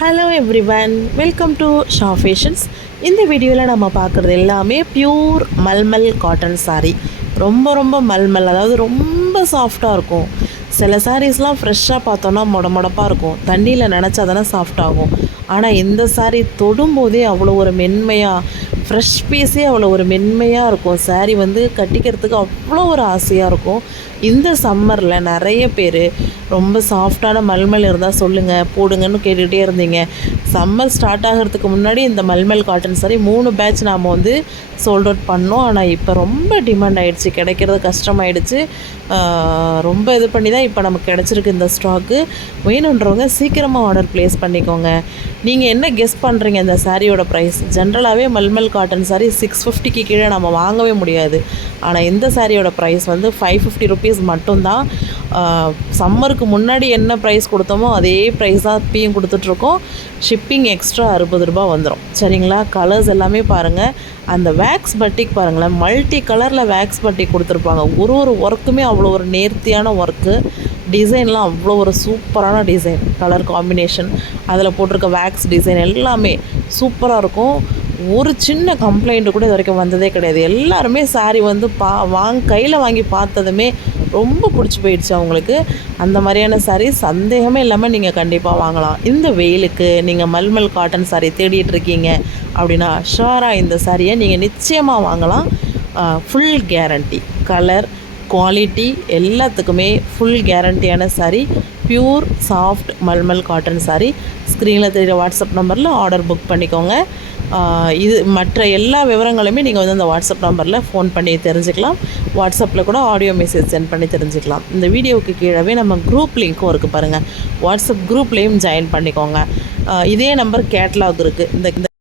Hello everyone, welcome to Shah fashions. இந்த வீடியோவில் நம்ம பார்க்குறது எல்லாமே பியூர் மல்மல் காட்டன் சாரீ. ரொம்ப ரொம்ப மல்மல், அதாவது ரொம்ப சாஃப்டாக இருக்கும். சில சாரீஸ்லாம் ஃப்ரெஷ்ஷாக பார்த்தோன்னா மொடப்பாக இருக்கும், தண்ணியில் நினச்சா தானே சாஃப்ட் ஆகும். ஆனால் இந்த சாரீ தொடும்போதே அவ்வளோ ஒரு மென்மையாக, ஃப்ரெஷ் பீஸே அவ்வளோ ஒரு மென்மையாக இருக்கும். சாரீ கட்டிக்கிறதுக்கு அவ்வளோ ஒரு ஆசையாக இருக்கும். இந்த சம்மரில் நிறைய பேர் ரொம்ப சாஃப்டான மல்மல் இருந்தால் சொல்லுங்கள், போடுங்கன்னு கேட்டுகிட்டே இருந்தீங்க. சம்மர் ஸ்டார்ட் ஆகிறதுக்கு முன்னாடி இந்த மல்மல் காட்டன் சாரி 3 பேட்ச் நாம் சோல்ட் அவுட் பண்ணோம். ஆனால் இப்போ ரொம்ப டிமாண்ட் ஆகிடுச்சு, கிடைக்கிறது கஷ்டமாயிடுச்சு. ரொம்ப இது பண்ணி தான் இப்போ நமக்கு கிடச்சிருக்கு இந்த ஸ்டாக்கு. வேணுன்றவங்க சீக்கிரமாக ஆர்டர் ப்ளேஸ் பண்ணிக்கோங்க. நீங்கள் என்ன கெஸ் பண்ணுறீங்க இந்த சாரியோட ப்ரைஸ்? ஜென்ரலாகவே மல்மல் காட்டன் சாரி 650க்கு கீழே நம்ம வாங்கவே முடியாது. ஆனால் இந்த சாரியோட ப்ரைஸ் 550 ருபீஸ் மட்டும்தான். சம்மருக்கு முன்னாடி என்ன ப்ரைஸ் கொடுத்தோமோ அதே ப்ரைஸ் தான் இப்பயும் கொடுத்துட்ருக்கோம். ஷிப்பிங் எக்ஸ்ட்ரா 60 ரூபா வந்துடும். சரிங்களா? கலர்ஸ் எல்லாமே பாருங்கள். அந்த வேக்ஸ் பட்டிக் பாருங்களேன், மல்டி கலரில் வேக்ஸ் பட்டிக் கொடுத்துருப்பாங்க. ஒரு ஒர்க்குமே அவ்வளோ ஒரு நேர்த்தியான ஒர்க்கு. டிசைன்லாம் அவ்வளோ ஒரு சூப்பரான டிசைன், கலர் காம்பினேஷன், அதில் போட்டிருக்க வேக்ஸ் டிசைன் எல்லாமே சூப்பராக இருக்கும். ஒரு சின்ன கம்ப்ளைண்ட்டு கூட இது வரைக்கும் வந்ததே கிடையாது. எல்லாருமே சாரீ கையில் வாங்கி பார்த்ததுமே ரொம்ப பிடிச்சி போயிடுச்சு அவங்களுக்கு. அந்த மாதிரியான சாரீ சந்தேகமே இல்லாமல் நீங்கள் கண்டிப்பாக வாங்கலாம். இந்த வெயிலுக்கு நீங்கள் மல்மல் காட்டன் சாரீ தேடிட்டுருக்கீங்க அப்படின்னா ஷுவராக இந்த சாரியை நீங்கள் நிச்சயமாக வாங்கலாம். ஃபுல் கேரண்டி, கலர் குவாலிட்டி எல்லாத்துக்குமே ஃபுல் கேரண்டியான சாரீ. பியூர் சாஃப்ட் மல்மல் காட்டன் சாரீ. ஸ்க்ரீனில் தெரிகிற வாட்ஸ்அப் நம்பரில் ஆர்டர் புக் பண்ணிக்கோங்க. இது மற்ற எல்லா விவரங்களுமே நீங்கள் அந்த வாட்ஸ்அப் நம்பரில் ஃபோன் பண்ணி தெரிஞ்சுக்கலாம். வாட்ஸ்அப்பில் கூட ஆடியோ மெசேஜ் சென்ட் பண்ணி தெரிஞ்சுக்கலாம். இந்த வீடியோவுக்கு கீழே நம்ம குரூப் லிங்க்கும் இருக்குது பாருங்கள். வாட்ஸ்அப் குரூப்லேயும் ஜாயின் பண்ணிக்கோங்க. இதே நம்பர் கேட்லாக் இருக்குது. இந்த